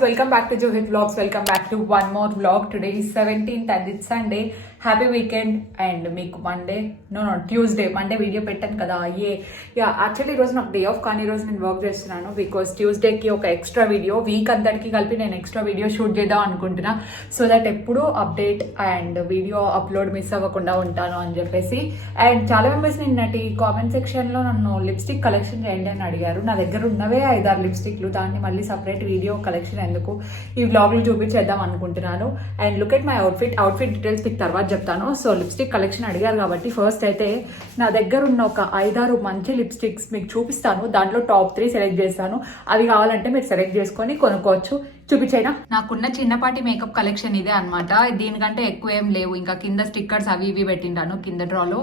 welcome back to Johit Vlogs. Welcome back to one more vlog. Today is 17th and it's Sunday. Happy weekend and మీకు Tuesday Monday video పెట్టాను కదా actually ఈరోజు నాకు day of కానీ ఈరోజు నేను work చేస్తున్నాను బికాస్ ట్యూస్డేకి ఒక ఎక్స్ట్రా వీడియో వీక్ అంతటికి కలిపి నేను ఎక్స్ట్రా వీడియో షూట్ చేద్దాం అనుకుంటున్నా సో దట్ ఎప్పుడు update and video upload miss అవ్వకుండా ఉంటాను అని చెప్పేసి. అండ్ చాలా మెంబర్స్ నిన్నటి కామెంట్ సెక్షన్లో నన్ను లిప్స్టిక్ కలెక్షన్ చేయండి అని అడిగారు. నా దగ్గర ఉన్నవే 5-6 లిప్స్టిక్లు, దాన్ని మళ్ళీ సపరేట్ వీడియో కలెక్షన్ ఎందుకు ఈ వ్లాగ్లో చూపించేద్దాం అనుకుంటున్నాను. And look at my outfit details మీకు తర్వాత చెప్తాను. సో లిప్స్టిక్ కలెక్షన్ అడిగారు కాబట్టి ఫస్ట్ అయితే నా దగ్గర ఉన్న ఒక 5-6 మంచి లిప్స్టిక్స్ మీకు చూపిస్తాను. దాంట్లో టాప్ 3 సెలెక్ట్ చేస్తాను. అవి కావాలంటే మీరు సెలెక్ట్ చేసుకొని కొనుక్కోవచ్చు. చూపించైనా నాకున్న చిన్నపాటి మేకప్ కలెక్షన్ ఇదే అనమాట. దీనికంటే ఎక్కువ ఏం లేవు. ఇంకా కింద స్టిక్కర్స్ అవి ఇవి పెట్టింటాను కింద డ్రాలో.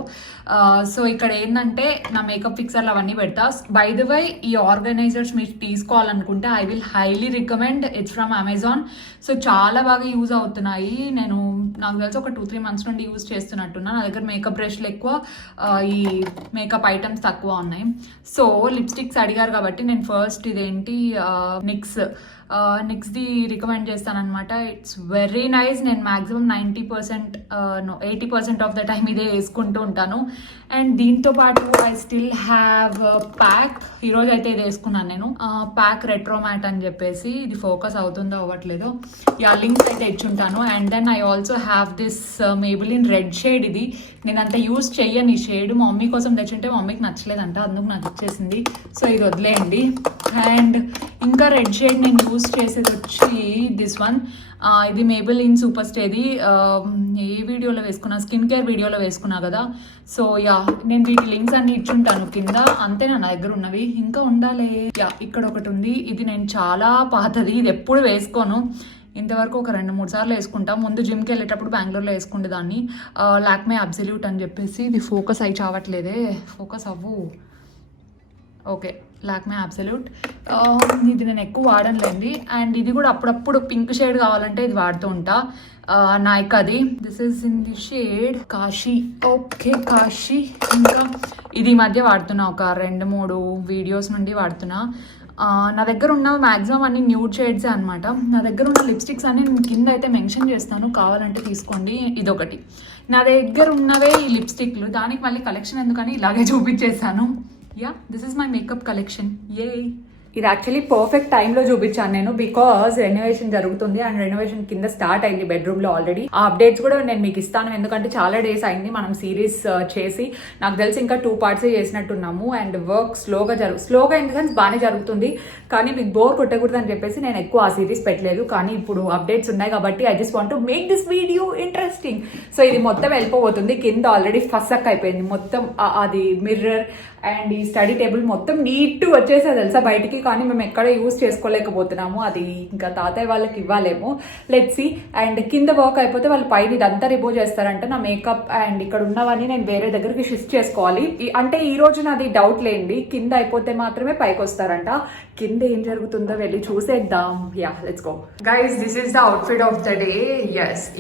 సో ఇక్కడ ఏంటంటే నా మేకప్ ఫిక్సర్లు అవన్నీ పెడతా. బై ద వై ఈ ఆర్గనైజర్స్ మీరు తీసుకోవాలనుకుంటే I will highly recommend. It's from Amazon. So చాలా బాగా యూజ్ అవుతున్నాయి. నాకు తెలిసి ఒక 2-3 మంత్స్ నుండి యూజ్ చేస్తున్నట్టున్నా. నా దగ్గర మేకప్ బ్రష్లు ఎక్కువ, ఈ మేకప్ ఐటమ్స్ తక్కువ ఉన్నాయి. సో లిప్స్టిక్స్ అడిగారు కాబట్టి నేను ఫస్ట్ ఇదేంటి నెక్స్ట్ది రికమెండ్ చేస్తాను అనమాట. It's very nice. నేను మ్యాక్సిమం 80% ఆఫ్ ద టైమ్ ఇదే వేసుకుంటూ ఉంటాను. అండ్ దీంతో పాటు ఐ స్టిల్ హ్యావ్ ప్యాక్. ఈరోజు అయితే ఇది వేసుకున్నాను నేను. ప్యాక్ రెట్రో మ్యాట్ అని చెప్పేసి, ఇది ఫోకస్ అవుతుందో అవ్వట్లేదో, లింక్స్ అయితే ఇచ్చుంటాను. And then I also have this Maybelline red shade. ఇది నేను అంత యూజ్ చెయ్యను ఈ షేడ్. మా మమ్మీ కోసం తెచ్చుంటే మా మమ్మీకి నచ్చలేదంట, అందుకు నాకు ఇచ్చేసింది. సో ఇది వదిలేయండి. అండ్ ఇంకా రెడ్ షేడ్ నేను యూజ్ చేసేది వచ్చి దిస్ వన్. ఇది మేబిలిన్ సూపర్ స్టేది. ఏ వీడియోలో వేసుకున్నా, స్కిన్ కేర్ వీడియోలో వేసుకున్నా కదా. సో నేను వీటి లింక్స్ అన్ని ఇచ్చుంటాను కింద. అంతే నా దగ్గర ఉన్నవి, ఇంకా ఉండాలి. ఇక్కడ ఒకటి ఉంది. ఇది నేను చాలా పాతది, ఇది ఎప్పుడు వేసుకోను. ఇంతవరకు ఒక 2-3 సార్లు వేసుకుంటా. ముందు జిమ్కి వెళ్ళేటప్పుడు బెంగళూరులో వేసుకుంటే దాన్ని. లాక్మే అబ్సల్యూట్ అని చెప్పేసి. ఇది ఫోకస్ అయి చావట్లేదే, ఫోకస్ అవ్వు. Okay, Lakme absolute. ఇది నేను ఎక్కువ వాడనులేండి. అండ్ ఇది కూడా అప్పుడప్పుడు పింక్ షేడ్ కావాలంటే ఇది వాడుతూ ఉంటా. నాయికాది. This is in the shade Kashi. Okay, Kashi. ఇంకా ఇది ఈ మధ్య వాడుతున్నా, ఒక 2-3 వీడియోస్ నుండి వాడుతున్నా. నా దగ్గర ఉన్న మ్యాక్సిమం అన్ని న్యూడ్ షేడ్సే అనమాట. నా దగ్గర ఉన్న లిప్స్టిక్స్ అన్ని నేను కింద అయితే మెన్షన్ చేస్తాను, కావాలంటే తీసుకోండి. ఇదొకటి. నా దగ్గర ఉన్నవే ఈ లిప్స్టిక్లు, దానికి మళ్ళీ కలెక్షన్ ఎందుకని ఇలాగే చూపించేసాను. This is my makeup collection. ఇది యాక్చువల్లీ పర్ఫెక్ట్ టైంలో చూపించాను నేను, బికాజ్ రెనోవేషన్ జరుగుతుంది అండ్ రెనోవేషన్ కింద స్టార్ట్ అయింది బెడ్రూమ్ లో ఆల్రెడీ. ఆ అప్డేట్స్ కూడా నేను మీకు ఇస్తాను, ఎందుకంటే చాలా డేస్ అయింది మనం సిరీస్ చేసి. నాకు తెలిసి ఇంకా 2 parts చేసినట్టున్నాము. అండ్ వర్క్ స్లోగా ఇన్ ది సెన్స్ బాగానే జరుగుతుంది, కానీ మీకు బోర్ కొట్టకూడదు అని చెప్పేసి నేను ఎక్కువ ఆ సిరీస్ పెట్టలేదు. కానీ ఇప్పుడు అప్డేట్స్ ఉన్నాయి కాబట్టి I just want to make this video interesting. So ఇది మొత్తం వెళ్ళిపోతుంది. కింద ఆల్రెడీ ఫస్ట్ అయిపోయింది మొత్తం. అది మిర్రర్ అండ్ ఈ స్టడీ టేబుల్ మొత్తం నీట్ వచ్చేసా తెలుసా బయటికి. కానీ మేము ఎక్కడ యూజ్ చేసుకోలేకపోతున్నాము. అది ఇంకా తాతయ్య వాళ్ళకి ఇవ్వాలేమో, లెట్స్ సీ. అండ్ కింద వర్క్ అయిపోతే వాళ్ళు పైన ఇదంతా రిమూవ్ చేస్తారంట. నా మేకప్ అండ్ ఇక్కడ ఉన్నవన్నీ నేను వేరే దగ్గరికి షిఫ్ట్ చేసుకోవాలి. అంటే ఈ రోజు నాది డౌట్ లేండి, కింద అయిపోతే మాత్రమే పైకి వస్తారంట. కింద ఏం జరుగుతుందో వెళ్ళి చూసేద్దాం. Let's go guys. This is the outfit of the day.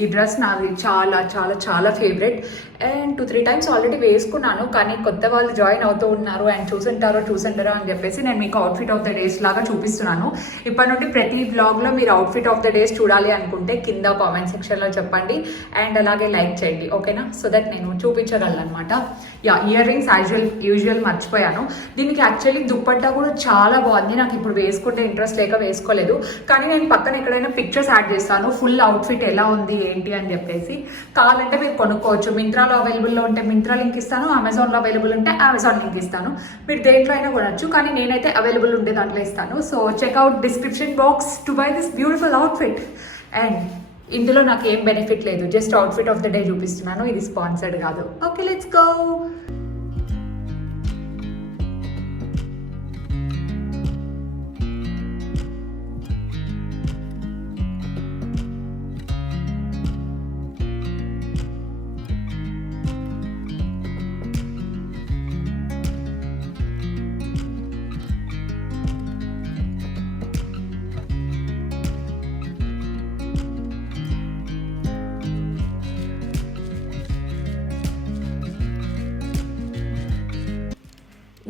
ఈ డ్రెస్ నాది చాలా చాలా చాలా ఫేవరెట్. అండ్ 2-3 times ఆల్రెడీ వేసుకున్నాను, కానీ కొత్త వాళ్ళు జాయిన్ అవుతూ ఉన్నారు అండ్ చూసుంటారో అని చెప్పేసి నేను మీకు అవుట్ఫిట్ ఆఫ్ ద డేస్ లాగా చూపిస్తున్నాను. ఇప్పటి నుండి ప్రతి బ్లాగ్లో మీరు అవుట్ఫిట్ ఆఫ్ ద డేస్ చూడాలి అనుకుంటే కింద కామెంట్ సెక్షన్లో చెప్పండి అండ్ అలాగే లైక్ చేయండి, ఓకేనా? సో దట్ నేను చూపించగలను అనమాట. ఇయర్ రింగ్స్ యూజువల్ మర్చిపోయాను. దీనికి యాక్చువల్లీ దుప్పట్టా కూడా చాలా బాగుంది. నాకు ఇప్పుడు వేసుకుంటే ఇంట్రెస్ట్ లేక వేసుకోలేదు, కానీ నేను పక్కన ఎక్కడైనా పిక్చర్స్ యాడ్ చేస్తాను ఫుల్ అవుట్ఫిట్ ఎలా ఉంది ఏంటి అని చెప్పేసి. కావాలంటే మీరు కొనుక్కోవచ్చు. మింత్రాలో అవైలబుల్లో ఉంటే మింత్రా లింక్ ఇస్తాను, అమెజాన్లో అవైలబుల్ ఉంటే అమెజాన్ లింక్ ఇస్తాను. మీరు దేంట్లో అయినా కొనచ్చు, కానీ నేనైతే అవైలబుల్ ఉంటే దాంట్లో ఇస్తాను. So checkout description box to buy this beautiful outfit. And ఇందులో నాకు ఏం బెనిఫిట్ లేదు, just outfit of the day చూపిస్తున్నాను. ఇది స్పాన్సర్డ్ కాదు. Okay, let's go.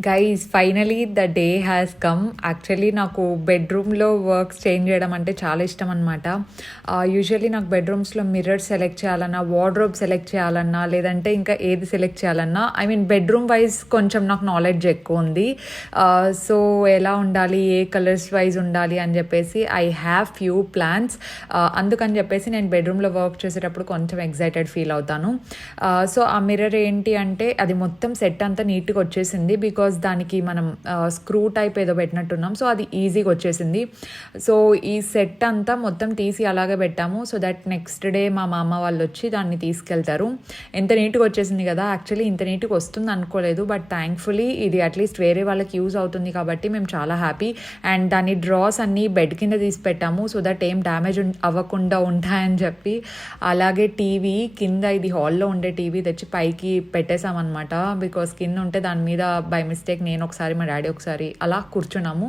Guys finally the day has come. Actually నాకు బెడ్రూమ్లో వర్క్స్ చేంజ్ చేయడం అంటే చాలా ఇష్టం అనమాట. యూజువల్లీ నాకు బెడ్రూమ్స్లో మిర్రర్ సెలెక్ట్ చేయాలన్నా, వార్డ్రోబ్ సెలెక్ట్ చేయాలన్నా, లేదంటే ఇంకా ఏది సెలెక్ట్ చేయాలన్నా, ఐ మీన్ బెడ్రూమ్ వైజ్ కొంచెం నాకు నాలెడ్జ్ ఎక్కువ ఉంది. సో ఎలా ఉండాలి, ఏ కలర్స్ వైజ్ ఉండాలి అని చెప్పేసి ఐ హ్యావ్ ఫ్యూ ప్లాన్స్. అందుకని చెప్పేసి నేను బెడ్రూమ్లో వర్క్ చేసేటప్పుడు కొంచెం ఎక్సైటెడ్ ఫీల్ అవుతాను. సో ఆ మిర్రర్ ఏంటి అంటే అది మొత్తం సెట్ అంతా నీట్గా వచ్చేసింది. బికాస్ దానికి మనం స్క్రూ టైప్ ఏదో పెట్టినట్టున్నాం, సో అది ఈజీగా వచ్చేసింది. సో ఈ సెట్ అంతా మొత్తం తీసి అలాగే పెట్టాము. సో దట్ నెక్స్ట్ డే మా మామ వాళ్ళు వచ్చి దాన్ని తీసుకెళ్తారు. ఎంత నీట్గా వచ్చేసింది కదా. యాక్చువల్లీ ఇంత నీట్గా వస్తుంది అనుకోలేదు, బట్ థ్యాంక్ఫుల్లీ ఇది అట్లీస్ట్ వేరే వాళ్ళకి యూజ్ అవుతుంది కాబట్టి మేము చాలా హ్యాపీ. అండ్ దాని డ్రాస్ అన్నీ బెడ్ కింద తీసి పెట్టాము, సో దట్ ఏం డ్యామేజ్ అవ్వకుండా ఉంటాయని చెప్పి. అలాగే టీవీ కింద, ఇది హాల్లో ఉండే టీవీ తెచ్చి పైకి పెట్టేసామన్నమాట. బికాస్ కింద ఉంటే దాని మీద బై మిస్టేక్ నేను ఒకసారి, మా డాడీ ఒకసారి అలా కూర్చున్నాము.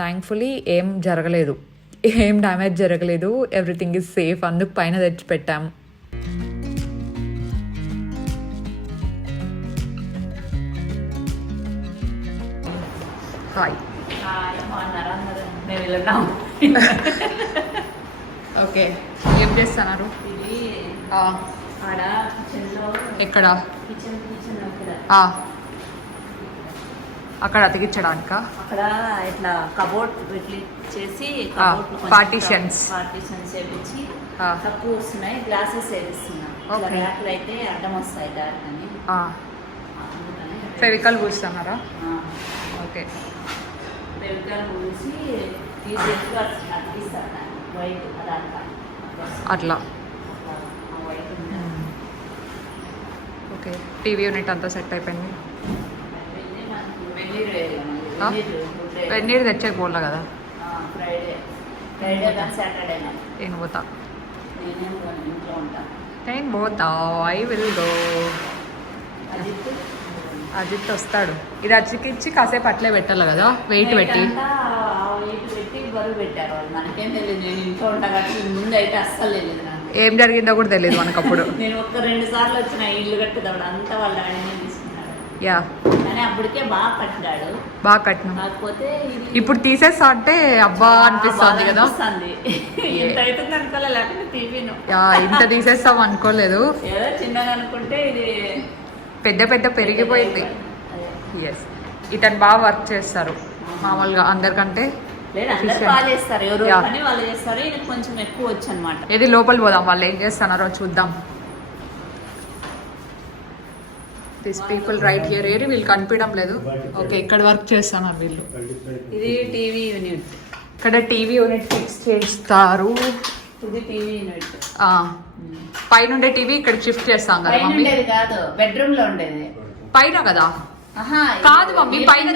థ్యాంక్ఫుల్లీ ఏం జరగలేదు, ఏం డ్యామేజ్ జరగలేదు, ఎవ్రీథింగ్ ఈజ్ సేఫ్. అందుకు పైన తెచ్చి పెట్టాము. హాయ్. ఓకే, ఏం చేస్తున్నారు? ఎక్కడ? అక్కడ అతికించడానిక? అక్కడ ఇట్లా కబోర్డ్ చేసి పార్టీషన్స్ చేపించి తక్కువ వస్తున్నాయి, గ్లాసెస్ వేపిస్తున్నాం. ర్యాక్లు అయితే అడ్డం వస్తాయి దాని. ఫెవికల్ పూస్తున్నారా? ఓకే, ఫెవికల్ పూసి తీసేసి అతికిస్తాను వైట్ అట్లా. ఓకే, టీవీ యూనిట్ అంతా సెట్ అయిపోయింది. వెన్నీరు తెచ్చే పోలే కదా. నేను పోతా, నేను పోతా. I will go. అజిత్ వస్తాడు. ఇది అచ్చికిచ్చి కాసేపు అట్లే పెట్టాలి కదా, వెయిట్ పెట్టి. బరువు పెట్టారు వాళ్ళు, మనకేం తెలియదు. నేను ఇంట్లో ఉంటా కాబట్టి ముందు అయితే అస్సలు తెలియదు. ఏం జరిగిందో కూడా తెలియదు మనకు అప్పుడు. నేను 1-2 సార్లు వచ్చిన ఇల్లు కట్టుదాడు, అంతా వాళ్ళ ఆయన తీసుకున్నాడు. యా, కానీ అప్పటికే బాగా కట్టినాడు. బాగా కట్టినా. కాకపోతే ఇప్పుడు తీసేస్తా అంటే అబ్బా అనిపిస్తుంది కదా. ఇంత అవుతుంది అనుకోలే, లేకపోతే టీవీను ఇంత తీసేస్తాం అనుకోలేదు. ఏదో చిన్నగా అనుకుంటే ఇది పెద్ద పెద్ద పెరిగిపోయింది. ఎస్, ఇతను బాగా వర్క్ చేస్తారు మామూలుగా అందరికంటే. లేదు, అందరూ బాగా చేస్తారు, ఎవరు పని వాళ్ళు చేస్తారు. ఇది కొంచెం ఎక్కువ వచ్చు అనమాట. ఏది లోపల పోదాం, వాళ్ళు ఏం చేస్తున్నారో చూద్దాం. దిస్ పీపుల్ రైట్ హియర్, ఏరి వీళ్ళు కనిపించడం లేదు. ఓకే, ఇక్కడ వర్క్ చేస్తున్నారు వీళ్ళు. ఇది టీవీ యూనిట్. ఇక్కడ టీవీ యూనిట్ ఫిక్స్ చేస్తారు. ఇది టీవీ యూనిట్. పైన ఉండే టీవీ ఇక్కడ షిఫ్ట్ చేస్తాం కదా మమ్మీ. కాదు, బెడ్రూమ్ లో ఉండేది పైన కదా. కాదు మమ్మీ, పైన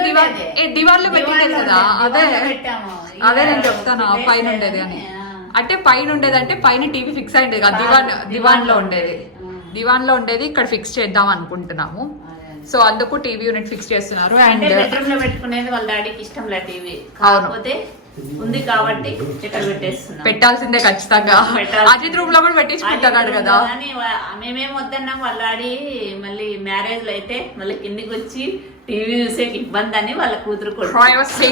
దివాన్ లో పెట్టింది కదా. అదే నేను చెప్తాను, పైన ఉండేది అని. అంటే పైన ఉండేది అంటే పైన టీవీ ఫిక్స్ అయింది కదా, దివాన్ లో ఉండేది. దివాన్ లో ఉండేది ఇక్కడ ఫిక్స్ చేద్దాం అనుకుంటున్నాము. సో అందుకు టీవీ యూనిట్ ఫిక్స్ చేస్తున్నారు. అండ్ బెడ్రూమ్ లో పెట్టుకునేది వాళ్ళ డాడీకి ఇష్టం లే టీవీ, కాకపోతే ఉంది కాబట్టి ఇక్కడ పెట్టేస్తున్నాం. పెట్టాల్సిందే ఖచ్చితంగా. అజిత్ రూమ్ లో కూడా పెట్టించుకుంటున్నాడు కదా. మేమేం వద్దన్నాం, వాళ్ళ డాడీ మళ్ళీ మ్యారేజ్ లో అయితే మళ్ళీ కిందికి వచ్చి టీవీ చూసే ఇబ్బంది అని వాళ్ళ కూతురు ప్రైవసీ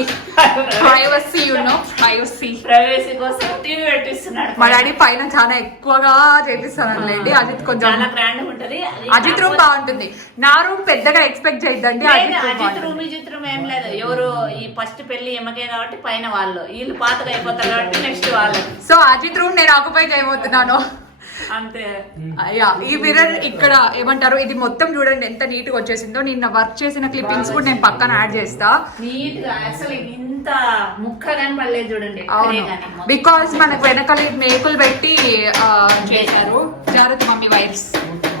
కోసం టీవీ పెట్టిస్తున్నాడు. మా డాడీ పైన చాలా ఎక్కువగా చేపిస్తాను లేండి. అజిత్ కొంచెం చాలా గ్రాండ్ ఉంటది. అజిత్ రూమ్ బాగుంటుంది. నా రూమ్ పెద్దగా ఎక్స్పెక్ట్ చేయద్దండి. అజిత్ రూమ్ ఏం లేదు, ఎవరు ఈ ఫస్ట్ పెళ్లి ఎమ్మకే కాబట్టి పైన వాళ్ళు, వీళ్ళు పాతగా అయిపోతారు కాబట్టి నెక్స్ట్ వాళ్ళు. సో అజిత్ రూమ్ నేను ఆక్యుపై చేయబోతున్నాను అంతే. ఈ మిర్రర్ ఇక్కడ ఏమంటారు, ఇది మొత్తం చూడండి ఎంత నీట్ గా వచ్చేసిందో. నిన్న వర్క్ చేసిన క్లిప్పింగ్స్ కూడా నేను పక్కన యాడ్ చేస్తా. నీట్ గా అసలు ఇంత ముక్క కానీ పడలేదు చూడండి. బికాస్ మనకు వెనకాల మేకులు పెట్టి చేశారు. జాగ్రత్త మమ్మీ, వైర్స్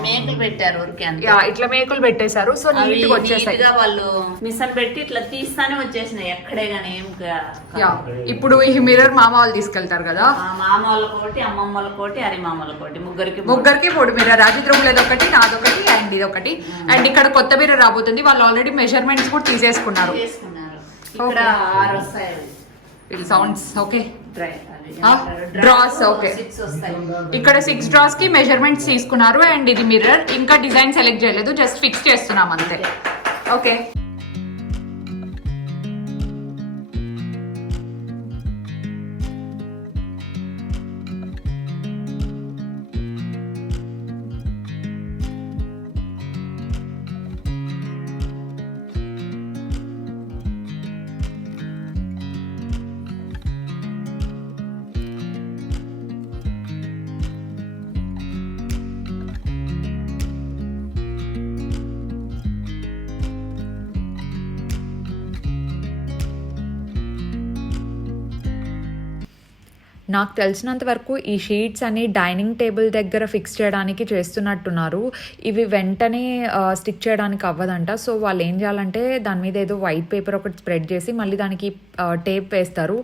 మేకులు పెట్టారు ఊరికే, ఇట్లా మేకులు పెట్టేశారు. సో నీట్ గా వచ్చేసాయి. వాళ్ళు మిషన్ పెట్టి ఇట్లా తీస్తానే వచ్చేసినాయి, ఎక్కడే గానీ ఏం. ఇప్పుడు ఈ మిర్రర్ మామ వాళ్ళు తీసుకెళ్తారు కదా, మామ వాళ్ళ కోటి, అమ్మమ్మ వాళ్ళ కోటి, అరి మామ వాళ్ళ కోటి, ముగ్గురికి 3 మిర్రర్. అజిత్ రూమ్ లేదు ఒకటి, నాదొకటి, అండ్ ఇది ఒకటి. అండ్ ఇక్కడ కొత్త మిర్రర్ రాబోతుంది. వాళ్ళు ఆల్రెడీ మెజర్మెంట్స్ కూడా తీసేసుకున్నారు. ఇక్కడ 6 వస్తాయి. Sounds okay. డ్రాస్ ఓకే, ఇక్కడ 6 డ్రాస్ కి మెజర్మెంట్స్ తీసుకున్నారు. అండ్ ఇది మిర్రర్ ఇంకా డిజైన్ సెలెక్ట్ చేయలేదు, జస్ట్ ఫిక్స్ చేస్తున్నాం అంతే. ఓకే. నాకు తెలిసినంత వరకు ఈ షీట్స్ అని డైనింగ్ టేబుల్ దగ్గర ఫిక్స్ చేయడానికి చేస్తున్నట్టున్నారు. ఇవి వెంటనే స్టిక్ చేయడానికి అవ్వదంట. సో వాళ్ళు ఏం చేయాలంటే దాని మీద ఏదో వైట్ పేపర్ ఒకటి స్ప్రెడ్ చేసి మళ్ళీ దానికి టేప్ వేస్తారు.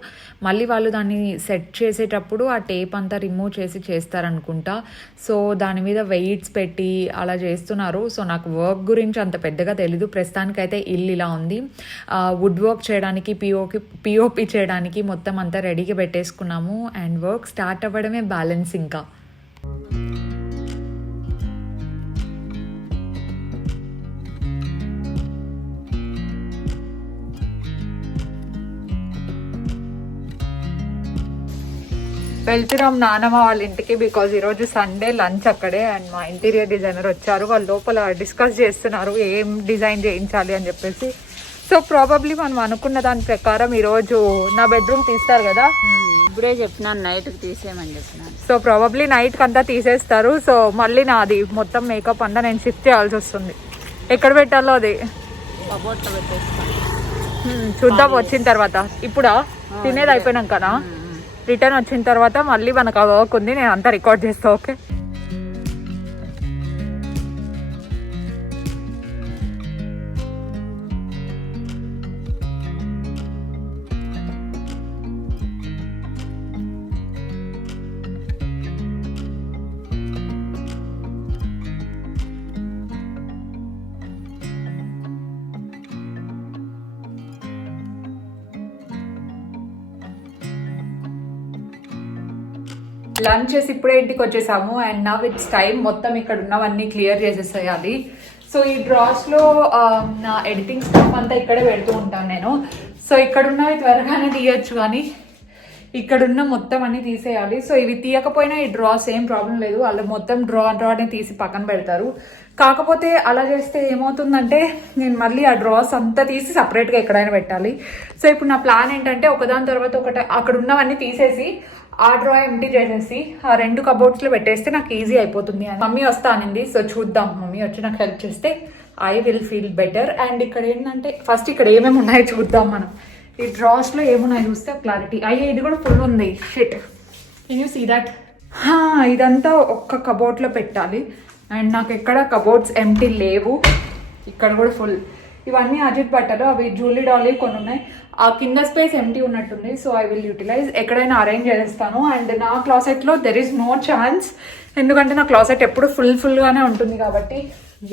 మళ్ళీ వాళ్ళు దాన్ని సెట్ చేసేటప్పుడు ఆ టేప్ అంతా రిమూవ్ చేసి చేస్తారనుకుంటా. సో దాని మీద వెయిట్స్ పెట్టి అలా చేస్తున్నారు. సో నాకు వర్క్ గురించి అంత పెద్దగా తెలీదు. ప్రస్తుతానికైతే ఇల్లు ఇలా ఉంది. వుడ్ వర్క్ చేయడానికి పిఓపి చేయడానికి మొత్తం అంతా రెడీగా పెట్టేసుకున్నాము. అండ్ వర్క్ స్టార్ట్ అవ్వడమే బ్యాలెన్స్. ఇంకా వెళ్తున్నాం నానమ్మ వాళ్ళ ఇంటికి. బికాజ్ ఈరోజు సండే లంచ్ అక్కడే. అండ్ మా ఇంటీరియర్ డిజైనర్ వచ్చారు. వాళ్ళు లోపల డిస్కస్ చేస్తున్నారు ఏం డిజైన్ చేయించాలి అని చెప్పేసి. సో ప్రాబబ్లీ మనం అనుకున్న దాని ప్రకారం ఈరోజు నా బెడ్రూమ్ తీస్తారు కదా. ఇప్పుడే చెప్పినాను నైట్కి తీసేయమని చెప్పినాను. సో ప్రాబబ్లీ నైట్కి అంతా తీసేస్తారు. సో మళ్ళీ నాది మొత్తం మేకప్ అంతా నేను షిఫ్ట్ చేయాల్సి వస్తుంది. ఎక్కడ పెట్టాలో అది కబోర్డ్లో పెట్టేస్తాను. చూద్దాం వచ్చిన తర్వాత. ఇప్పుడా తినేది అయిపోయినాకనా రిటర్న్ వచ్చిన తర్వాత మళ్ళీ మనకు ఆ వర్క్ ఉంది. నేను అంతా రికార్డ్ చేస్తా. ఓకే. లంచ్ చేసి ఇప్పుడే ఇంటికి వచ్చేసాము. అండ్ నవ్ ఇట్స్ టైం మొత్తం ఇక్కడ ఉన్నవన్నీ క్లియర్ చేసేసేయాలి. సో ఈ డ్రాస్లో నా ఎడిటింగ్ స్టాఫ్ అంతా ఇక్కడే పెడుతూ ఉంటాను నేను. సో ఇక్కడ ఉన్నవి త్వరగానే తీయచ్చు కానీ ఇక్కడున్న మొత్తం అన్ని తీసేయాలి. సో ఇవి తీయకపోయినా ఈ డ్రాస్ ఏం ప్రాబ్లం లేదు. వాళ్ళు మొత్తం డ్రాని తీసి పక్కన పెడతారు. కాకపోతే అలా చేస్తే ఏమవుతుందంటే నేను మళ్ళీ ఆ డ్రాస్ అంతా తీసి సపరేట్గా ఎక్కడైనా పెట్టాలి. సో ఇప్పుడు నా ప్లాన్ ఏంటంటే ఒకదాని తర్వాత ఒకటి అక్కడ ఉన్నవన్నీ తీసేసి ఆ డ్రా ఎంటీ చేసేసి ఆ 2 కబోర్డ్స్లో పెట్టేస్తే నాకు ఈజీ అయిపోతుంది. మమ్మీ వస్తా అనింది. సో చూద్దాం, మమ్మీ వచ్చి నాకు హెల్ప్ చేస్తే I will feel better. And ఇక్కడ ఏంటంటే ఫస్ట్ ఇక్కడ ఏమేమి ఉన్నాయో చూద్దాం మనం. ఈ డ్రాస్లో ఏమున్నాయో చూస్తే క్లారిటీ. అయ్యే ఇది కూడా ఫుల్ ఉంది. Shit, can you see that? ఇదంతా ఒక్క కబోర్డ్లో పెట్టాలి. అండ్ నాకు ఎక్కడ కబోర్డ్స్ ఎంటీ లేవు. ఇక్కడ కూడా ఫుల్. ఇవన్నీ అజిత్ బట్టలు, అవి జూలీ డాలీ కొన్ని ఉన్నాయి. ఆ కింద స్పేస్ ఎంటీ ఉన్నట్టుంది. సో ఐ విల్ యూటిలైజ్, ఎక్కడైనా అరేంజ్ చేస్తాను. అండ్ నా క్లాసెట్లో దెర్ ఈస్ నో ఛాన్స్, ఎందుకంటే నా క్లాసెట్ ఎప్పుడు ఫుల్గానే ఉంటుంది కాబట్టి.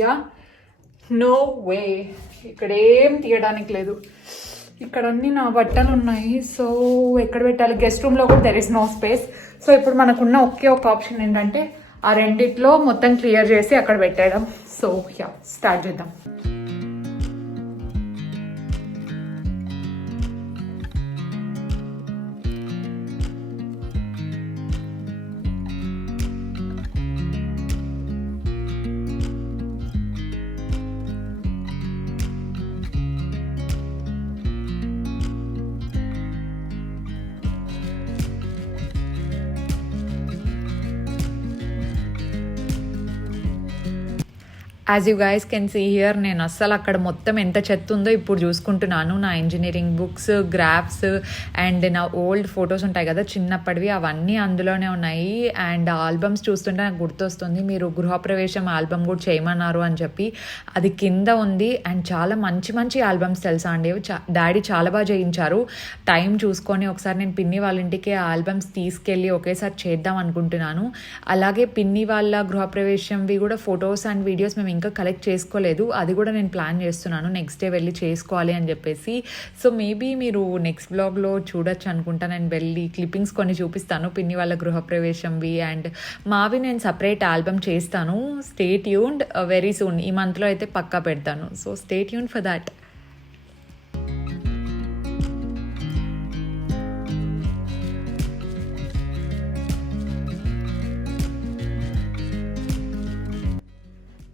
యా, నో వే, ఇక్కడ ఏం తీయడానికి లేదు. ఇక్కడ అన్నీ నా బట్టలు ఉన్నాయి. సో ఎక్కడ పెట్టాలి? గెస్ట్ రూమ్లో కూడా there is no space. So ఇప్పుడు మనకున్న ఒకే ఒక ఆప్షన్ ఏంటంటే ఆ రెండిట్లో మొత్తం క్లియర్ చేసి అక్కడ పెట్టేయడం. సో యా, స్టార్ట్ చేద్దాం. As you guys can see here, నేను అస్సలు అక్కడ మొత్తం ఎంత చెత్త ఉందో ఇప్పుడు చూసుకుంటున్నాను. నా ఇంజనీరింగ్ బుక్స్, గ్రాఫ్స్ అండ్ నా ఓల్డ్ ఫొటోస్ ఉంటాయి కదా చిన్నప్పటివి, అవన్నీ అందులోనే ఉన్నాయి. అండ్ ఆల్బమ్స్ చూస్తుంటే నాకు గుర్తొస్తుంది, మీరు గృహప్రవేశం ఆల్బమ్ కూడా చేయమన్నారు అని చెప్పి. అది కింద ఉంది. అండ్ చాలా మంచి మంచి ఆల్బమ్స్ తెలుసా అండి. డాడీ చాలా బాగా చేయించారు. టైం చూసుకొని ఒకసారి నేను పిన్ని వాళ్ళ ఇంటికి ఆ ఆల్బమ్స్ తీసుకెళ్ళి ఒకేసారి చేద్దాం అనుకుంటున్నాను. అలాగే పిన్ని వాళ్ళ గృహప్రవేశంవి కూడా ఫొటోస్ అండ్ వీడియోస్ మేము ఇంకా కలెక్ట్ చేసుకోలేదు. అది కూడా నేను ప్లాన్ చేస్తున్నాను నెక్స్ట్ డే వెళ్ళి చేసుకోవాలి అని చెప్పేసి. సో మేబీ మీరు నెక్స్ట్ బ్లాగ్లో చూడొచ్చు అనుకుంటా. నేను వెళ్ళి క్లిప్పింగ్స్ కొన్ని చూపిస్తాను పిన్ని వాళ్ళ గృహప్రవేశంవి. అండ్ మావి నేను సపరేట్ ఆల్బమ్ చేస్తాను. Stay tuned, very soon. ఈ మంత్లో అయితే పక్కా పెడతాను. So stay tuned for that.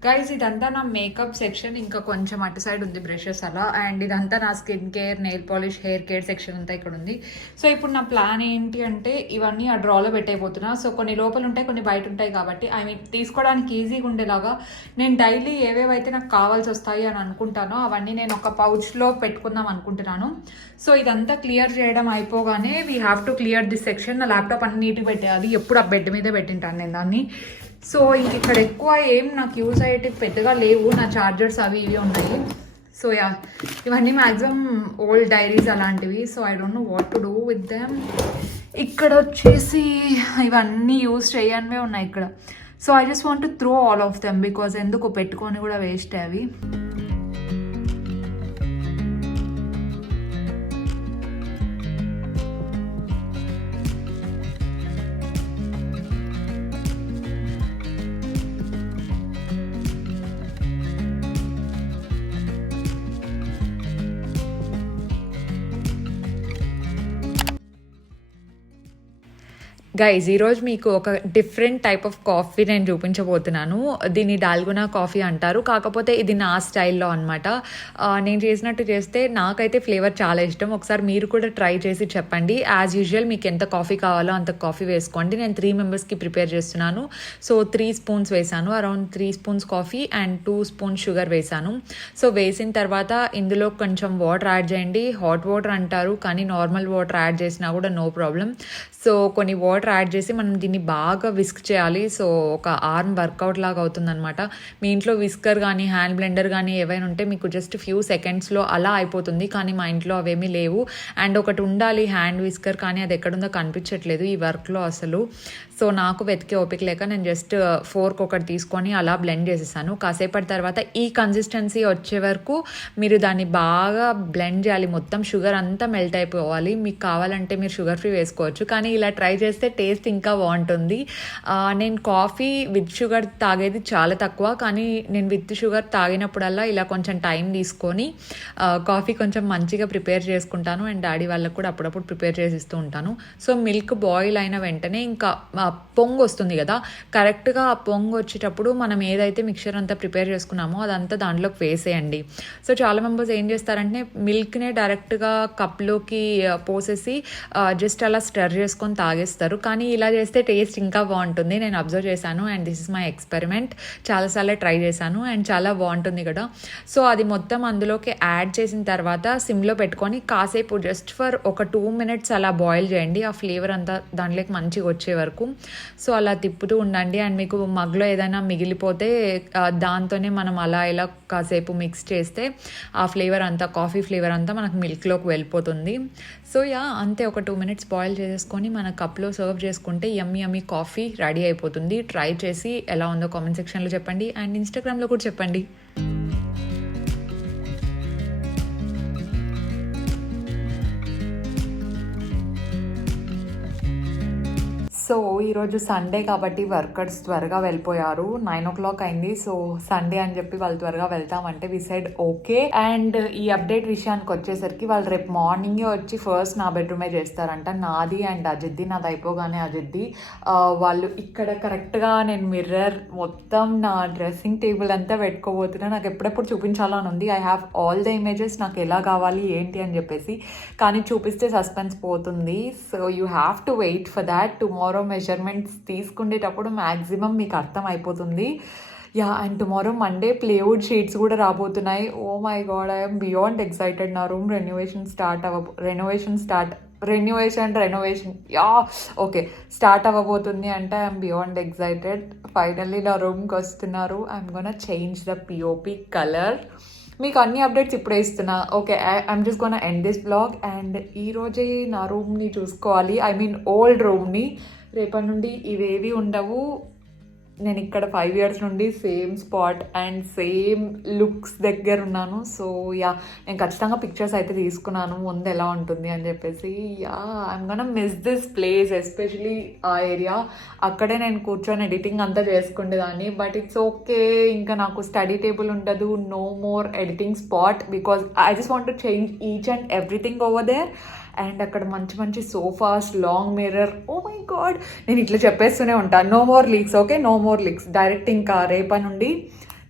Guys ఇదంతా నా మేకప్ సెక్షన్, ఇంకా కొంచెం అటు సైడ్ ఉంది బ్రషెస్ అలా, అండ్ ఇదంతా నా skin care, nail polish, hair care section అంతా ఇక్కడ ఉంది. సో ఇప్పుడు నా ప్లాన్ ఏంటి అంటే ఇవన్నీ ఆ డ్రాలో పెట్టైపోతున్నా. సో కొన్ని లోపల ఉంటాయి, కొన్ని బయట ఉంటాయి కాబట్టి తీసుకోవడానికి ఈజీగా ఉండేలాగా నేను డైలీ ఏవేవైతే నాకు కావాల్సి వస్తాయి అని అనుకుంటానో అవన్నీ నేను ఒక పౌచ్లో పెట్టుకుందాం అనుకుంటున్నాను. సో ఇదంతా క్లియర్ చేయడం అయిపోగానే we have to clear this section. నా ల్యాప్టాప్ అన్ని నీట్గా పెట్టేయాలి, ఎప్పుడు ఆ బెడ్ మీదే పెట్టింటాను నేను దాన్ని. సో ఇంక ఇక్కడ ఎక్కువ ఏం నాకు యూజ్ అయ్యేటివి పెద్దగా లేవు, నా చార్జర్స్ అవి ఇవి ఉన్నాయి. సో యా, ఇవన్నీ మ్యాక్సిమం ఓల్డ్ డైరీస్ అలాంటివి. So I don't know what to do with them. ఇక్కడ వచ్చేసి ఇవన్నీ యూజ్ చేయనివే ఉన్నాయి ఇక్కడ. So I just want to throw all of them because ఎందుకు పెట్టుకొని కూడా వేస్ట్ అవి. గైజ్ ఈరోజు మీకు ఒక డిఫరెంట్ టైప్ ఆఫ్ కాఫీ నేను చూపించబోతున్నాను. దీన్ని డాల్గొనా కాఫీ అంటారు, కాకపోతే ఇది నా స్టైల్లో అనమాట. నేను చేసినట్టు చేస్తే నాకైతే ఫ్లేవర్ చాలా ఇష్టం. ఒకసారి మీరు కూడా ట్రై చేసి చెప్పండి. యాజ్ యూజువల్ మీకు ఎంత కాఫీ కావాలో అంత కాఫీ వేసుకోండి. నేను 3 మెంబర్స్కి ప్రిపేర్ చేస్తున్నాను. సో 3 స్పూన్స్ వేసాను, around 3 spoons coffee and 2 spoons sugar వేసాను. సో వేసిన తర్వాత ఇందులో కొంచెం వాటర్ యాడ్ చేయండి. హాట్ వాటర్ అంటారు కానీ నార్మల్ వాటర్ యాడ్ చేసినా కూడా నో ప్రాబ్లం. సో కొన్ని వాటర్ యాడ్ చేసి మనం దీన్ని బాగా విస్క్ చేయాలి. సో ఒక ఆర్మ్ వర్కౌట్ లాగా అవుతుందన్నమాట. మీ ఇంట్లో విస్కర్ కానీ హ్యాండ్ బ్లెండర్ కానీ ఏవైనా ఉంటే మీకు జస్ట్ ఫ్యూ సెకండ్స్లో అలా అయిపోతుంది, కానీ మా ఇంట్లో అవేమీ లేవు. అండ్ ఒకటి ఉండాలి హ్యాండ్ విస్కర్, కానీ అది ఎక్కడుందో కనిపించట్లేదు ఈ వర్క్లో అసలు. సో నాకు వెతికే ఓపిక లేక నేను జస్ట్ ఫోర్క్ ఒకటి తీసుకొని అలా బ్లెండ్ చేసేసాను. కాసేపటి తర్వాత ఈ కన్సిస్టెన్సీ వచ్చే వరకు మీరు దాన్ని బాగా బ్లెండ్ చేయాలి. మొత్తం షుగర్ అంతా మెల్ట్ అయిపోవాలి. మీకు కావాలంటే మీరు షుగర్ ఫ్రీ వేసుకోవచ్చు, కానీ ఇలా ట్రై చేస్తే టేస్ట్ ఇంకా బాగుంటుంది. నేను కాఫీ విత్ షుగర్ తాగేది చాలా తక్కువ, కానీ నేను విత్ షుగర్ తాగినప్పుడల్లా ఇలా కొంచెం టైం తీసుకొని కాఫీ కొంచెం మంచిగా ప్రిపేర్ చేసుకుంటాను. అండ్ డాడీ వాళ్ళకు కూడా అప్పుడప్పుడు ప్రిపేర్ చేసి ఇస్తూ ఉంటాను. సో మిల్క్ బాయిల్ అయిన వెంటనే ఇంకా పొంగు వస్తుంది కదా, కరెక్ట్గా ఆ పొంగు వచ్చేటప్పుడు మనం ఏదైతే మిక్చర్ అంతా ప్రిపేర్ చేసుకున్నామో అదంతా దాంట్లోకి వేసేయండి. సో చాలా మెంబర్స్ ఏం చేస్తారంటే మిల్క్నే డైరెక్ట్గా కప్లోకి పోసేసి జస్ట్ అలా స్టర్ చేసుకొని తాగేస్తారు, కానీ ఇలా చేస్తే టేస్ట్ ఇంకా బాగుంటుంది. నేను అబ్జర్వ్ చేశాను and this is my experiment. చాలాసార్లు ట్రై చేశాను అండ్ చాలా బాగుంటుంది కదా. సో అది మొత్తం అందులోకి యాడ్ చేసిన తర్వాత సిమ్లో పెట్టుకొని కాసేపు జస్ట్ ఫర్ ఒక 2 మినిట్స్ అలా బాయిల్ చేయండి, ఆ ఫ్లేవర్ అంతా దాంట్లోకి మంచిగా వచ్చే వరకు. సో అలా తిప్పుతూ ఉండండి. అండ్ మీకు మగ్లో ఏదైనా మిగిలిపోతే దాంతోనే మనం అలా ఇలా కాసేపు మిక్స్ చేస్తే ఆ ఫ్లేవర్ అంతా, కాఫీ ఫ్లేవర్ అంతా మనకు మిల్క్లోకి వెళ్ళిపోతుంది. సో యా, అంతే. ఒక 2 మినిట్స్ బాయిల్ చేసుకొని మన కప్లో సర్వ్ చేసుకుంటే యమ్మీ యమ్మీ కాఫీ రెడీ అయిపోతుంది. ట్రై చేసి ఎలా ఉందో కామెంట్ సెక్షన్లో చెప్పండి అండ్ ఇన్స్టాగ్రామ్లో కూడా చెప్పండి. సో ఈరోజు సండే కాబట్టి వర్కర్స్ త్వరగా వెళ్ళిపోయారు. 9 o'clock అయింది. సో సండే అని చెప్పి వాళ్ళు త్వరగా వెళ్తామంటే వి సైడ్ ఓకే. అండ్ ఈ అప్డేట్ విషయానికి వచ్చేసరికి వాళ్ళు రేపు మార్నింగే వచ్చి ఫస్ట్ నా బెడ్రూమే చేస్తారంట, నాది అండ్ అజిద్ది. నాది అయిపోగానే అజిద్ది. వాళ్ళు ఇక్కడ కరెక్ట్గా నేను మిర్రర్ మొత్తం నా డ్రెస్సింగ్ టేబుల్ అంతా పెట్టుకోబోతున్నా. నాకు ఎప్పుడెప్పుడు చూపించాలని ఉంది. I have all the images, నాకు ఎలా కావాలి ఏంటి అని చెప్పేసి, కానీ చూపిస్తే సస్పెన్స్ పోతుంది. So you have to wait for that. Tomorrow measurements తీసుకునేటప్పుడు మ్యాక్సిమం మీకు అర్థం అయిపోతుంది. Yeah, and tomorrow Monday plywood sheets కూడా రాబోతున్నాయి. Oh my god, I'm beyond excited. నా రూమ్ రెనోవేషన్ స్టార్ట్ అవ్వబోతుంది అంటే ఐఎమ్ బియాండ్ ఎక్సైటెడ్. ఫైనల్లీ నా రూమ్కి వస్తున్నారు. I'm gonna change the POP colour. మీకు అన్ని అప్డేట్స్ ఇప్పుడే ఇస్తున్నా. Okay, I'm just gonna end this blog. And ఈరోజే నా రూమ్ని చూసుకోవాలి, ఐ మీన్ ఓల్డ్ రూమ్ని. రేపటి నుండి ఇవేవి ఉండవు. నేను ఇక్కడ 5 years నుండి same spot and same looks దగ్గర ఉన్నాను. సో యా, నేను ఖచ్చితంగా పిక్చర్స్ అయితే తీసుకున్నాను ముందు ఎలా ఉంటుంది అని చెప్పేసి. Yeah, I'm gonna miss this place, especially ఆ ఏరియా. అక్కడే నేను కూర్చొని ఎడిటింగ్ అంతా చేసుకునేదాన్ని. బట్ ఇట్స్ ఓకే, ఇంకా నాకు స్టడీ టేబుల్ ఉండదు. No more editing spot because I just want to change each and everything over there. And అక్కడ మంచి మంచి sofas, long mirror. Oh my god, నేను ఇట్లా చెప్పేస్తూనే ఉంటాను. No more leaks, okay, no more leaks. Direct ఇంకా రేపటి నుండి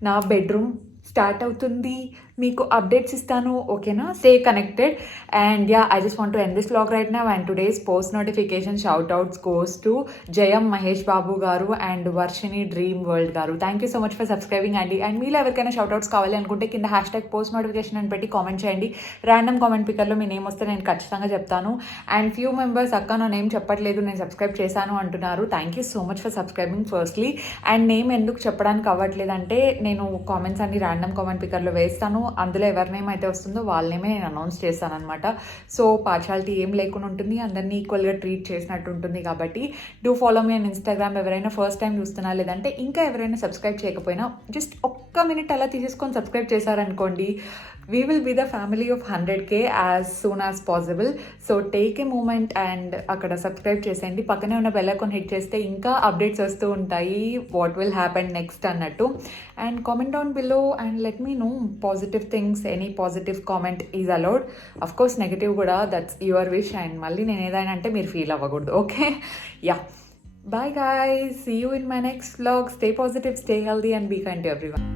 నా బెడ్రూమ్ స్టార్ట్ అవుతుంది, మీకు అప్డేట్స్ ఇస్తాను, ఓకేనా? Stay connected. And yeah, I just want to end this vlog right now. And today's post notification shout outs goes to జయం మహేష్ బాబు గారు అండ్ వర్షిని డ్రీమ్ వరల్డ్ గారు. Thank you so much for subscribing అండి. And మీలో ఎవరికైనా shout outs కావాలి అనుకుంటే కింద hash post notification అని పెట్టి కామెంట్ చేయండి. ర్యాండమ్ కామెంట్ పికర్లో మీ నేమ్ వస్తే నేను ఖచ్చితంగా చెప్తాను. అండ్ ఫ్యూ మెంబర్స్ అక్క నా నేమ్ చెప్పట్లేదు, నేను సబ్స్క్రైబ్ చేశాను అంటున్నారు. Thank you so much for subscribing firstly. And name ఎందుకు చెప్పడానికి అవ్వట్లేదంటే నేను కామెంట్స్ అన్ని ర్యాండమ్ కామెంట్ పికర్లో వేస్తాను, అందులో ఎవరి నేమ్ అయితే వస్తుందో వాళ్ళ నేమే నేను అనౌన్స్ చేస్తాను అనమాట. సో పార్షాలిటీ ఏం లేకుండా ఉంటుంది, అందరినీ ఈక్వల్గా ట్రీట్ చేసినట్టు ఉంటుంది. కాబట్టి do follow me and Instagram. ఎవరైనా ఫస్ట్ టైం చూస్తున్నా లేదంటే ఇంకా ఎవరైనా సబ్స్క్రైబ్ చేయకపోయినా జస్ట్ ఒక్క మినిట్ అలా తీసేసుకొని సబ్స్క్రైబ్ చేశారనుకోండి, we will be the family of 100K as soon as possible. So take a moment and అక్కడ సబ్స్క్రైబ్ చేసేయండి. పక్కనే ఉన్న బెల్ ఐకాన్ హిట్ చేస్తే ఇంకా అప్డేట్స్ వస్తూ ఉంటాయి, వాట్ విల్ హ్యాపెన్ నెక్స్ట్ అన్నట్టు. And comment down below and let me know positive things. Any positive comment is allowed. Of course negative కూడా, దట్స్ యువర్ విష్. అండ్ మళ్ళీ నేను ఏదైనా అంటే మీరు ఫీల్ అవ్వకూడదు, okay? Yeah, bye guys, see you in my next vlog. Stay positive, stay healthy and be kind to everyone.